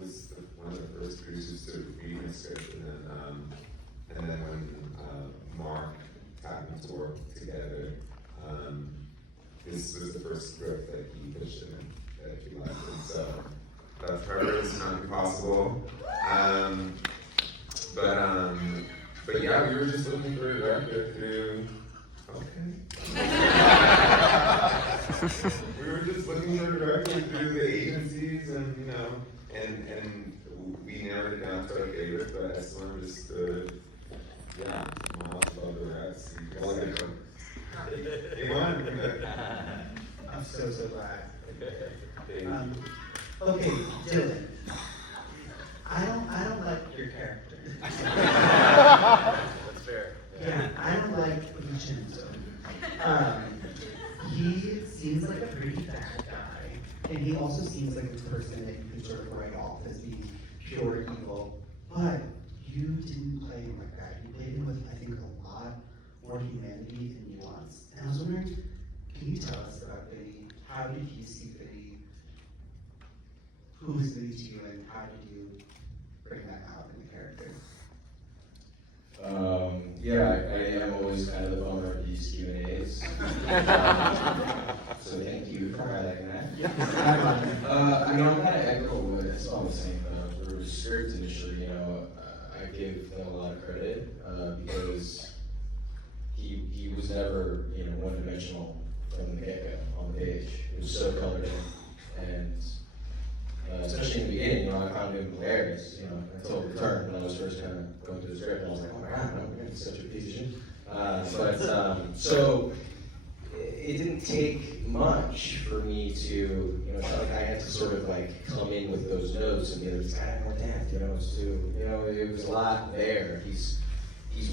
was one of the first producers to read my script, and then when Mark tapped me to work together, this was the first script that he pitched in that he liked, and so that's probably it's not impossible. But yeah, we were just looking for a director through. Okay. We were just looking for a director through the agencies, and and we narrowed it down to our favorite. But as one just yeah, Miles above the rest. Hey, I'm so glad. Okay, Dylan. I don't like your character. That's fair. Yeah, I don't like Vincenzo. He seems like a pretty bad guy, and he also seems like the person that you could sort of write off as being pure evil. But you didn't play him like that. You played him with, I think, a lot more humanity and nuance. And I was wondering, can you tell us about Vinny? How did you see Vinny? Who was Vinny to you, and how did you bring that out in the character? Yeah, I am always kind of the bummer of these Q&As. So thank you for highlighting that. I mean, I'm kind of echo what Isabel was saying about the script initially. I give him a lot of credit because he was never one-dimensional from the get-go on the page. It was so colorful, and especially in the beginning, I found him hilarious, until the turn when I was first kind of going through the script, and I was like, oh my god, he's such a piece of shit. So it didn't take much for me to, I felt like I had to sort of like come in with those notes and be like, this guy had more depth, it was a lot there. He's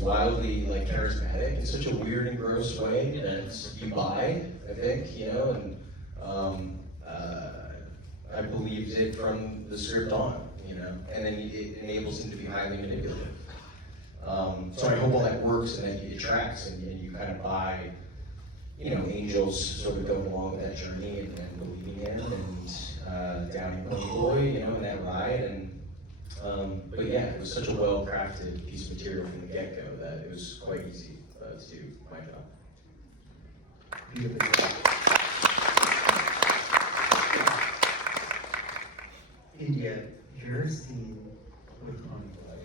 wildly like charismatic in such a weird and gross way that you buy, I think, and I believed it from the script on, and then it enables him to be highly manipulative. So I hope all that works and that it tracks and you kind of buy, Angel's sort of going along with that journey and believing in it and downing Ponyboi, in that ride. But yeah, it was such a well-crafted piece of material from the get-go that it was quite easy to do my job. Beautiful. Indyia, your scene with Ponyboi.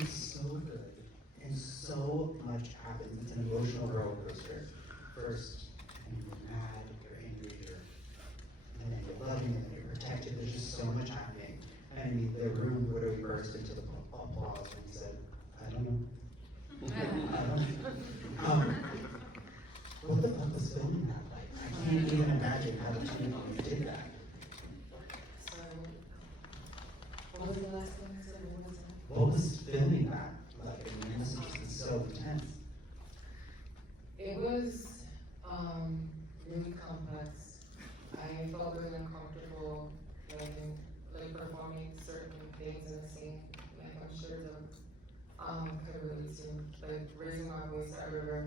It's so good, and so much happens. It's an emotional roller coaster. First, you're mad, you're angry, and then you're loving, and then you're protected. There's just so much happening. And I mean, the room literally burst into the applause when he said, I don't know. I don't know. What the fuck was filming that like? I can't even imagine how the two of you did that. So, what was the last thing you said? What was that? What was filming that like? I mean, this is so intense. It was really complex. I felt really uncomfortable, like performing certain things in the scene. Like I'm sure the could relate to, like raising my voice at River.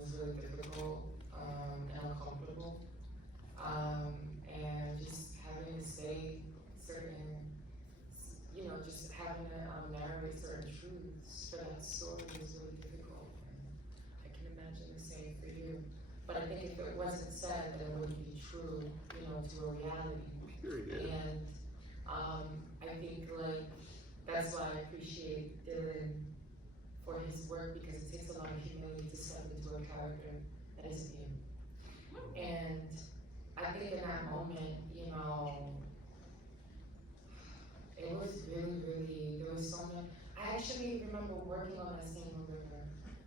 Was really difficult and uncomfortable, and just having to say certain, just having to narrate certain truths for that story was really difficult. And I can imagine the same for you. But I think if it wasn't said, then it wouldn't be true, to a reality. And I think that's why I appreciate Dylan for his work, because it takes a lot of humility to step into a character that isn't you. And I think in that moment, it was really, there was so much. I actually remember working on that scene with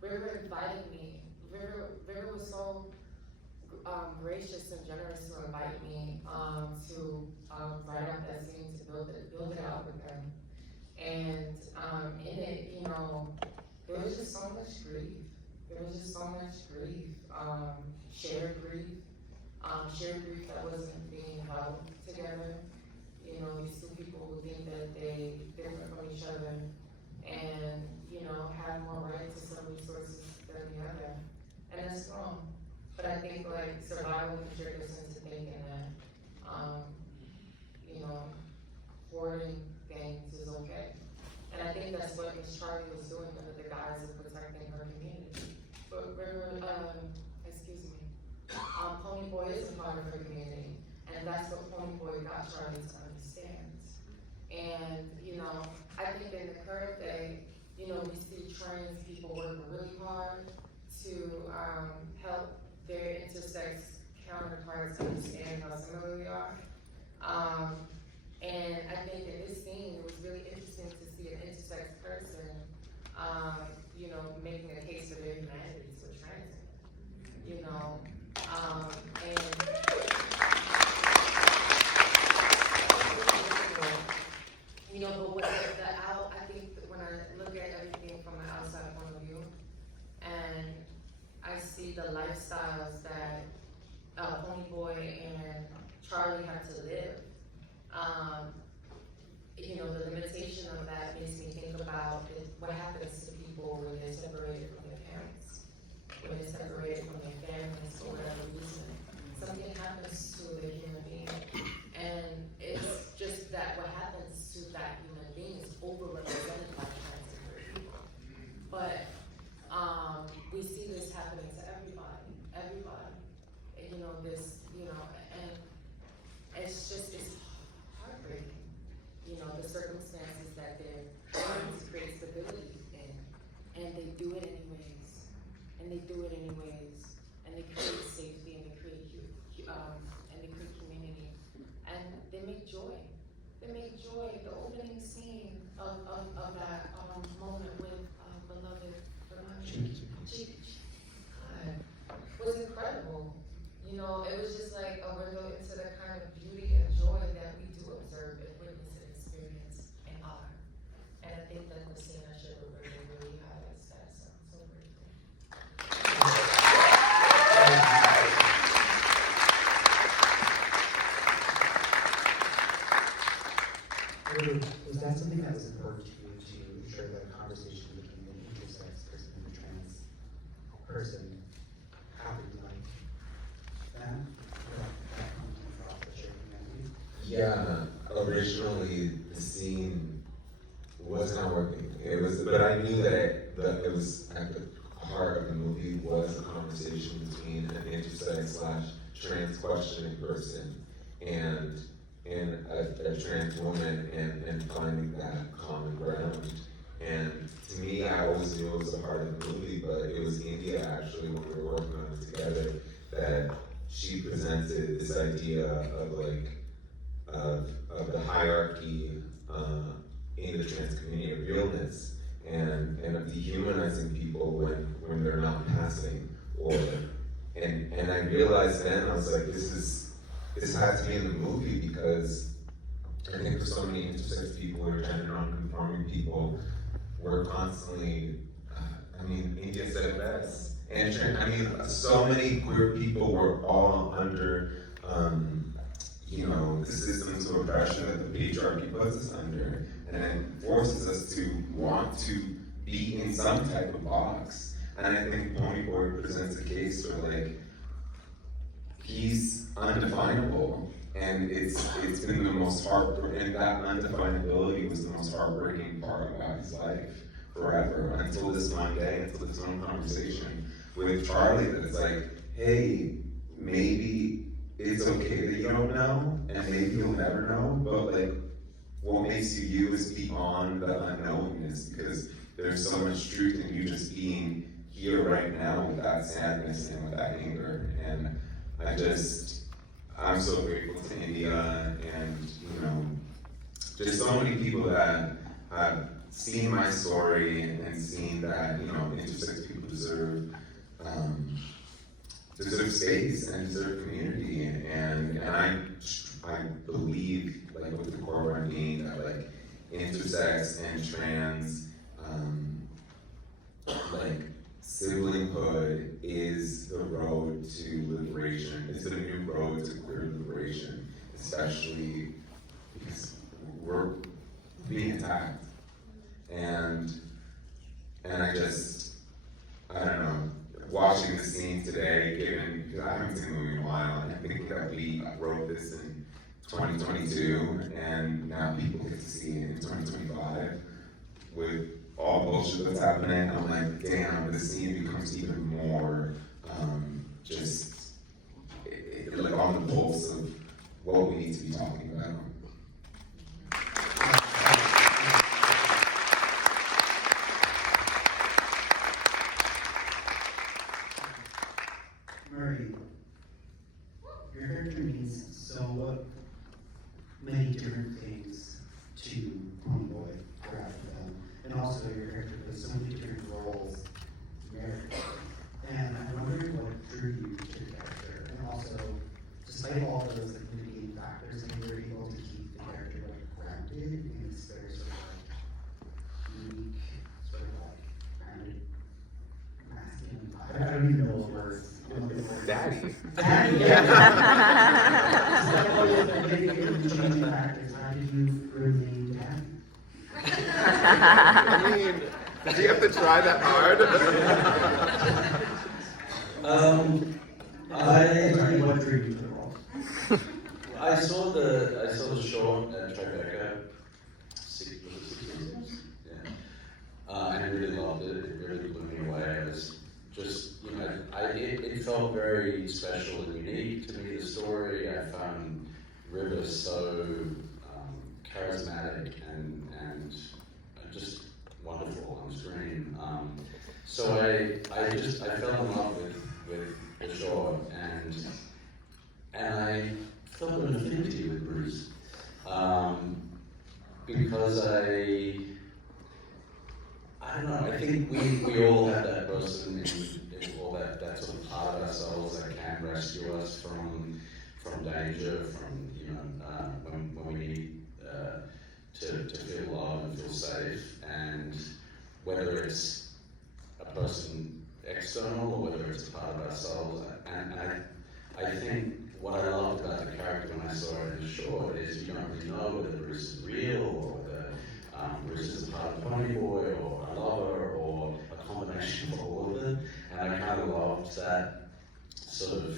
River. River invited me. River was so gracious and generous to invite me to write up that scene, to build it out with them. And in it, there was just so much grief. Shared grief that wasn't being held together. These two people who think that they different from each other and, have more right to some resources than the other. And that's wrong. But I think like survival can trick us into thinking that, you know, hoarding things is okay. And I think that's what Miss Charlie was doing under the guise of protecting her community. But Ponyboi is a part of her community, and that's what Ponyboi got Charlie to understand. And, you know, I think in the current day, you know, we see trans people working really hard to help their intersex counterparts understand how similar we are. And I think in this scene, it was really interesting to see an intersex person, you know, making a case for their humanity to a trans man, you know, you know, but what I think that when I look at everything from an outside point of view, and I see the lifestyles that Ponyboi and Charlie have to live, you know, the limitation of that makes me think about what happens to people when they're separated from their parents, when they're separated from their families for whatever reason. Something happens to the human being, and it's just that what happens to that human being is overrepresented by transgender people. But we see this happening to everybody. And, you know, this, you know, and it's heartbreaking. You know, the circumstances that they're trying to create stability in, and they do it anyways, and they create safety, and they create community, and they make joy. The opening scene of that moment with beloved Chi was incredible. You know, it was just like a window into the kind of beauty and joy that we do observe and witness and experience in art. And I think that the scene I shared with Virgil really highlights that, so I'm so grateful. Was that something that was important to you to ensure that a conversation between an intersex person and a trans person happened like that? That content across the shared humanity? Yeah, originally the scene was not working. But I knew that it was at the heart of the movie was a conversation between an intersex / trans questioning person and a trans woman and finding that common ground. And to me, I always knew it was a part of the movie, but it was Indyia actually, when we were working on it together, that she presented this idea of the hierarchy in the trans community of realness and of dehumanizing people when they're not passing and I realized then, I was like, this had to be in the movie, because I think for so many intersex people or gender non-conforming people, we're constantly, Indyia said it best. And so many queer people were all under, the systems of oppression that the patriarchy puts us under, and it forces us to want to be in some type of box. And I think Ponyboi presents a case where, he's undefinable, and it's been the most heartbreaking, and that undefinability was the most heartbreaking part about his life forever, until this one day, until this one conversation with Charlie, that it's like, hey, maybe it's okay that you don't know, and maybe you'll never know, but what makes you you is beyond the unknowingness, because there's so much truth in you just being here right now with that sadness and with that anger. And I'm so grateful to Indyia and, just so many people that have seen my story and seen that, intersex people deserve space and deserve community. And I believe, with the core of my being, that intersex and trans, siblinghood is the road to liberation. It's the new road to queer liberation, especially because we're being attacked. And I don't know, watching the scene today, given, because I haven't seen the movie in a while, and I think that we wrote this in 2022, and now people get to see it in 2025, with all the bullshit that's happening, I'm like, damn, the scene becomes even more, like on the pulse of what we need to be talking about. Murray, your character means so many different things to Ponyboi throughout the film, and also your character plays so many different roles in marriage. And I'm wondering what drew you to the character, and also, despite all those like mitigating factors, and you were able to keep the character like grounded in this very sort of like unique, sort of like grounded masculine. I don't even know what words. Daddy. Daddy, yeah. So, mitigating factors, how did you remain daddy? I mean, did you have to try that hard? What drew you to the role? I saw the show at Tribeca 6 seasons, yeah, and I really loved it. It really blew me away. I was just, it felt very special and unique to me. The story, I found River so charismatic and just wonderful on screen. So I fell in love with the show, and I felt an affinity with Bruce, because I don't know, I think we all have that person in all that sort of part of ourselves that can rescue us from danger, from, when we need to feel loved and feel safe, and whether it's a person external or whether it's a part of ourselves. And I think what I loved about the character when I saw it in the short is you don't really know whether Bruce is real or whether Bruce is a part of Ponyboi or a lover or a combination of all of them. And I kind of loved that sort of,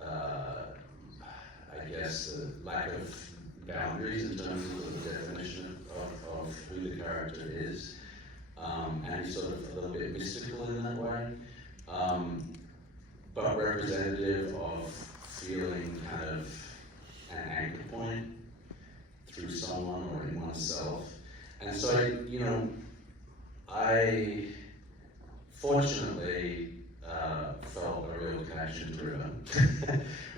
I guess, the lack of boundaries in terms of the definition of who the character is. And he's sort of a little bit mystical in that way, but representative of feeling kind of an anchor point through someone or in oneself. And so, I fortunately felt a real connection to River.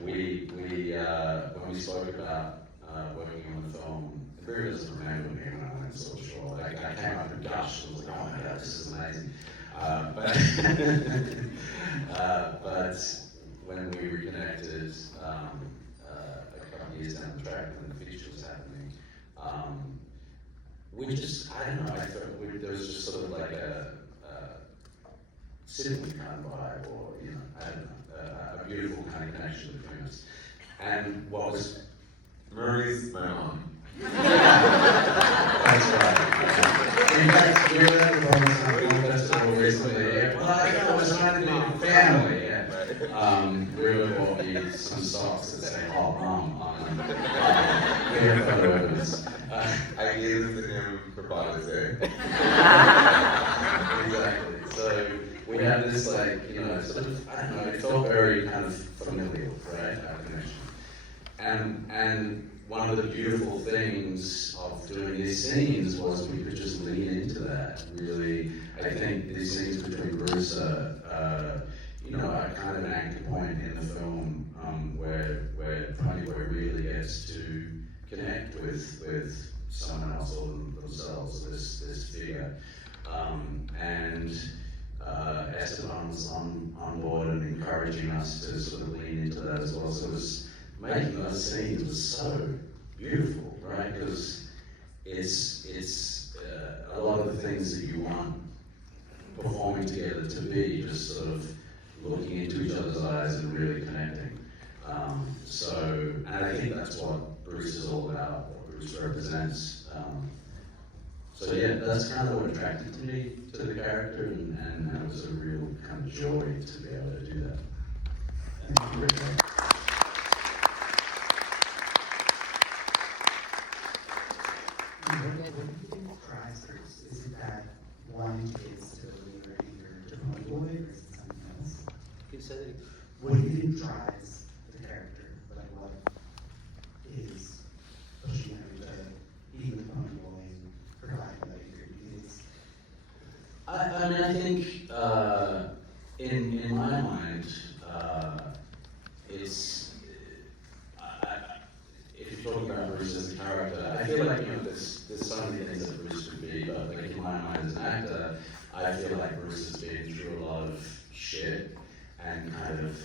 When we spoke about working on the film, River doesn't remember me when I went so short. I came up and gushed and was like, oh my god, this is amazing. But when we reconnected a couple of years down the track when the feature was happening, we just, I don't know, I thought there was just sort of like a sibling kind of vibe, or, I don't know, a beautiful kind of connection between us. And what was Murray's my mom. That's right. In fact, we were at the Bartlett Festival recently. Well, I was trying to be family. Yeah. We were bought me some socks that say "Hot Mom" on them. We have photos. I gave them to him for Father's Day. Exactly. So we had this sort of, I don't know, it felt very kind of familial, right? Our connection. And one of the beautiful things of doing these scenes was we could just lean into that, really. I think these scenes between Bruce are kind of an anchor point in the film, where Ponyboi really gets to connect with someone else or themselves, this figure. And Esteban's on board and encouraging us to sort of lean into that as well. So it was making those scenes was so beautiful, right? Because it's a lot of the things that you want performing together to be just sort of looking into each other's eyes and really connecting. And I think that's what Bruce is all about, what Bruce represents So yeah, that's kind of what attracted me to the character, and it was a real kind of joy to be able to do that. Thank you, Richard. What do you think drives Bruce? Is it that one is to relate either to Ponyboi or is it something else? You said it. What do you think drives the character? Like what is pushing him to be with Ponyboi and provide that experience? I mean, I think in my mind, it's if you're talking about Bruce as a character, I feel like there's so many things that Bruce could be, but like in my mind as an actor, I feel like Bruce has been through a lot of shit and kind of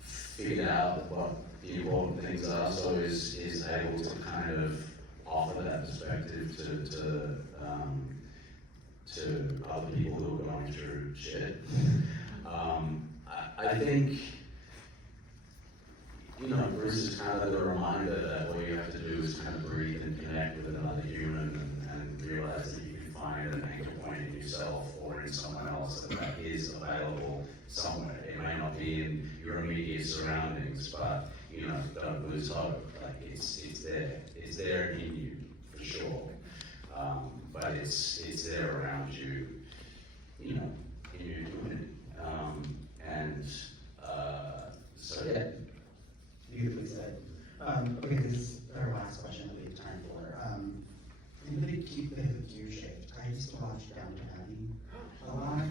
figured out what the important things are, so is able to kind of offer that perspective to other people who are going through shit. I think, Bruce is kind of the reminder that all you have to do is kind of breathe and connect with another human and realize that you can find an anchor point in yourself or in someone else, and that is available somewhere. It may not be in your immediate surroundings, but don't lose hope. Like it's there. It's there in you for sure. But it's there around you, in your doing it. So yeah. Beautifully said. Okay, this is our last question that we have time for. Anybody keep the gear shift? I used to watch Downton Abbey a lot,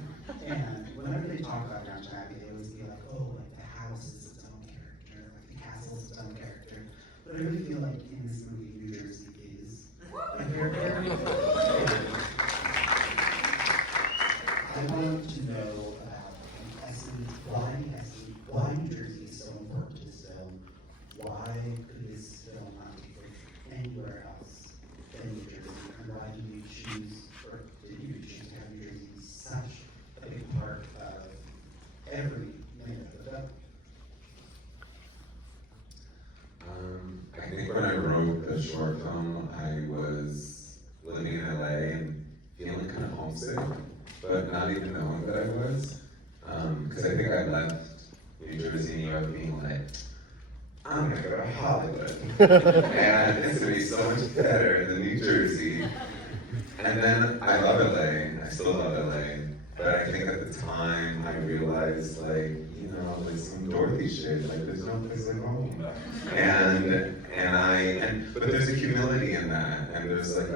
and whenever they talk about Downton Abbey, they always be like, oh, like the house is its own character, like the castle is its own character. But I really feel like in this movie, New Jersey is a character. I wanted to know about why New Jersey is so important to this film. Why could this film not take place anywhere else than New Jersey? And why did you choose, or did you choose to have New Jersey be such a big part of every minute of the film? I think when I wrote the short film, I was living in LA and feeling kind of homesick, but not even knowing that I was. Because I think I left New Jersey, New York being like, I'm gonna go to Hollywood. And it's gonna be so much better than New Jersey. And then I love LA, I still love LA. But I think at the time I realized like, like some Dorothy shit, like there's no place like home. But there's a humility in that, and there's like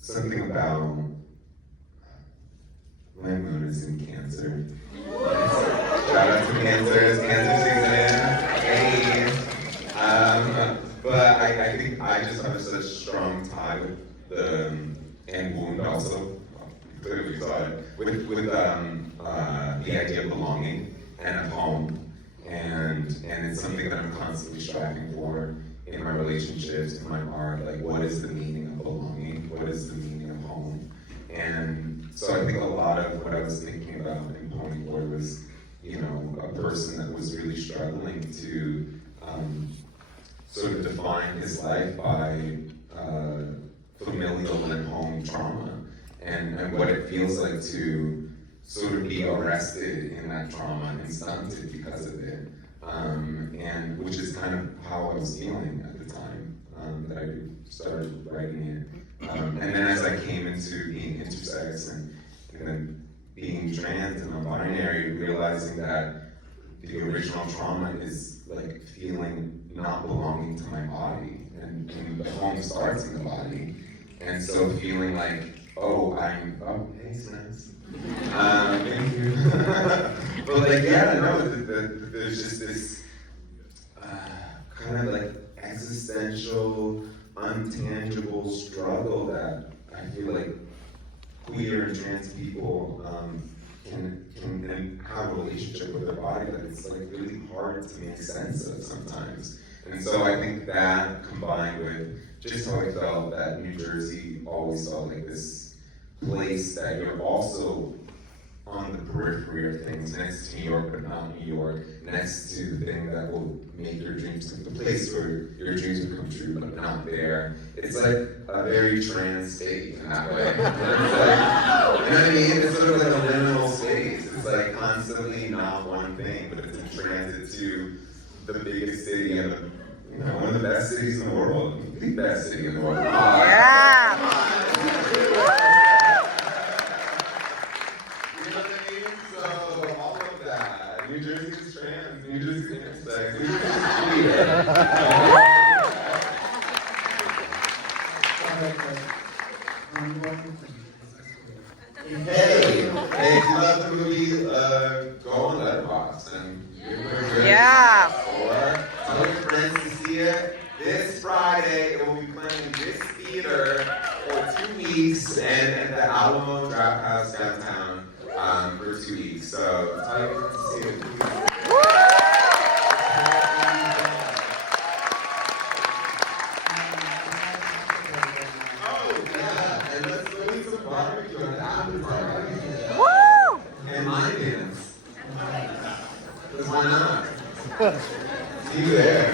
something about my moon is in Cancer. Shout out to Cancer, it's Cancer season. Hey. But I think I just have such a strong tie with the and wound also. Clearly saw it with the idea of belonging and of home, and it's something that I'm constantly striving for in my relationships, in my art. Like, what is the meaning of belonging? What is the meaning of home? And so I think a lot of what I was thinking about in Ponyboi was, a person that was really struggling to sort of define his life by familial and home trauma, and what it feels like to sort of be arrested in that trauma and stunted because of it, and which is kind of how I was feeling at the time that I started writing it. And then as I came into being intersex and then being trans and non-binary, realizing that the original trauma is like feeling not belonging to my body, and the home starts in the body, and so feeling like, hey, Snacks. Thank you. But like, there's just this kind of like existential, untangible struggle that I feel like queer and trans people can have a relationship with their body that it's like really hard to make sense of sometimes. And so I think that combined with just how I felt that New Jersey always felt like this place that you're also on the periphery of things, next to New York but not New York, next to the thing that will make your dreams come, the place where your dreams will come true but not there. It's like a very trans state in that way. It's like, you know what I mean? It's sort of like a liminal space. It's like constantly not one thing, but it's in transit to the biggest city and one of the best cities in the world, the best city in the world. Yeah. So all of that. New Jersey is trans, New Jersey is intersex, New Jersey is queer. Hey, if you love the movie, go on Letterboxd and give it a review. Yeah. Or tell your friends to see it. This Friday, it will be playing in this theater for 2 weeks and at the Alamo Draft House downtown for 2 weeks. So tell your friends to see it. Oh, yeah, and let's go eat some barbecue on the after party. Woo! And line dance. Because why not? See you there.